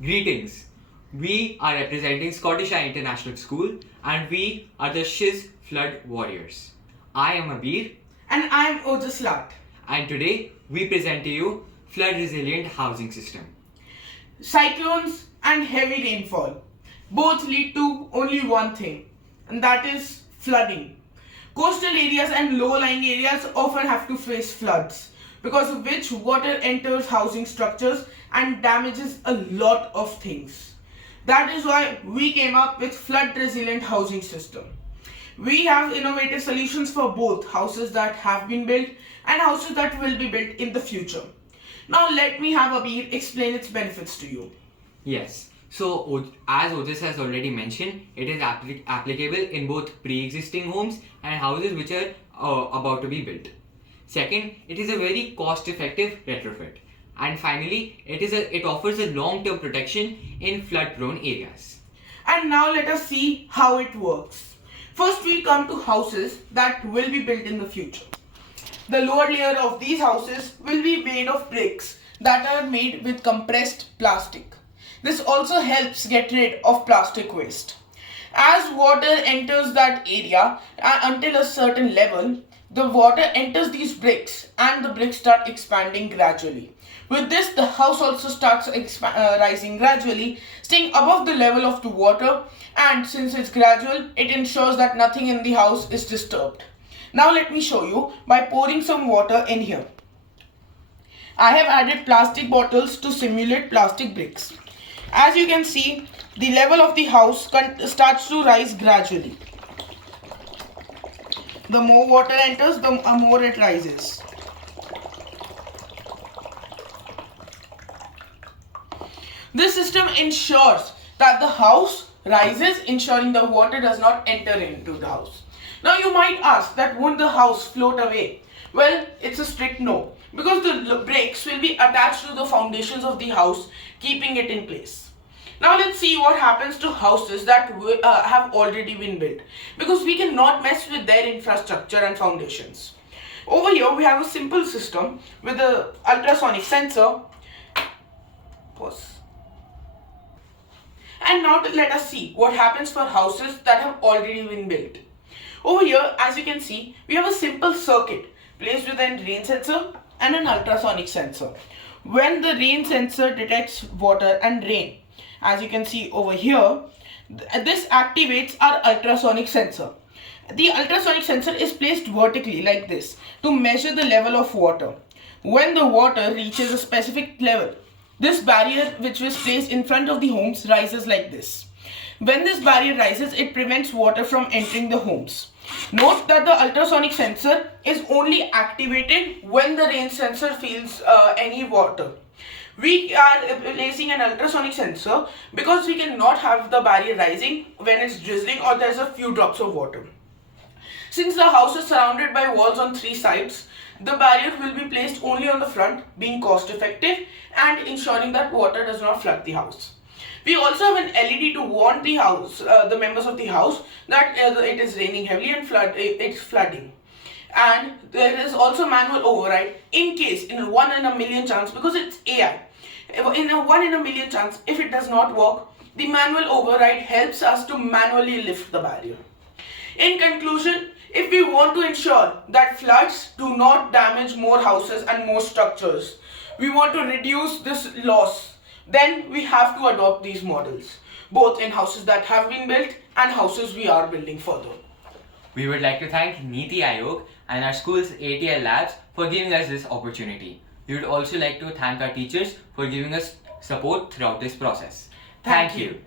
Greetings. We are representing Scottish Eye International School and we are the Shiz Flood Warriors. I am Abir And I'm Ojaslat. and today we present to you Flood Resilient Housing System. Cyclones and heavy rainfall both lead to only one thing, and that is flooding. Coastal areas and low-lying areas often have to face floods, because of which water enters housing structures and damages a lot of things. That is why we came up with flood resilient housing system. We have innovative solutions for both houses that have been built and houses that will be built in the future. Now let me have Abir explain its benefits to you. Yes, so as Otis has already mentioned, it is applicable in both pre-existing homes and houses which are about to be built. Second, it is a very cost-effective retrofit. And finally, it offers a long-term protection in flood-prone areas. And now let us see how it works. First we come to houses that will be built in the future. The lower layer of these houses will be made of bricks that are made with compressed plastic. This also helps get rid of plastic waste. As water enters that area until a certain level, the water enters these bricks and the bricks start expanding gradually. With this, the house also starts rising gradually, staying above the level of the water, and since it's gradual, it ensures that nothing in the house is disturbed. Now let me show you by pouring some water in here. I have added plastic bottles to simulate plastic bricks. As you can see, the level of the house starts to rise gradually. The more water enters, the more it rises. This system ensures that the house rises, ensuring the water does not enter into the house. Now you might ask that won't the house float away? Well, it's a strict no, because the bricks will be attached to the foundations of the house, keeping it in place. Now let's see what happens to houses that have already been built, because we cannot mess with their infrastructure and foundations. Over here we have a simple system with an ultrasonic sensor. Pause. And now let us see what happens for houses that have already been built. Over here, as you can see, we have a simple circuit placed with a rain sensor and an ultrasonic sensor. When the rain sensor detects water and rain, as you can see over here, this activates our ultrasonic sensor. The ultrasonic sensor is placed vertically like this to measure the level of water. When the water reaches a specific level, this barrier which was placed in front of the homes rises like this. When this barrier rises, it prevents water from entering the homes. Note that the ultrasonic sensor is only activated when the rain sensor feels any water. We are placing an ultrasonic sensor because we cannot have the barrier rising when it's drizzling or there's a few drops of water. Since the house is surrounded by walls on three sides, the barrier will be placed only on the front, being cost effective and ensuring that water does not flood the house. We also have an LED to warn the members of the house that it is raining heavily and it's flooding. And there is also manual override in case, in a 1 in a million chance, because it's AI. In a 1 in a million chance, if it does not work, the manual override helps us to manually lift the barrier. In conclusion, if we want to ensure that floods do not damage more houses and more structures, we want to reduce this loss, then we have to adopt these models, both in houses that have been built and houses we are building further. We would like to thank Niti Aayog and our school's ATL labs for giving us this opportunity. We would also like to thank our teachers for giving us support throughout this process. Thank you.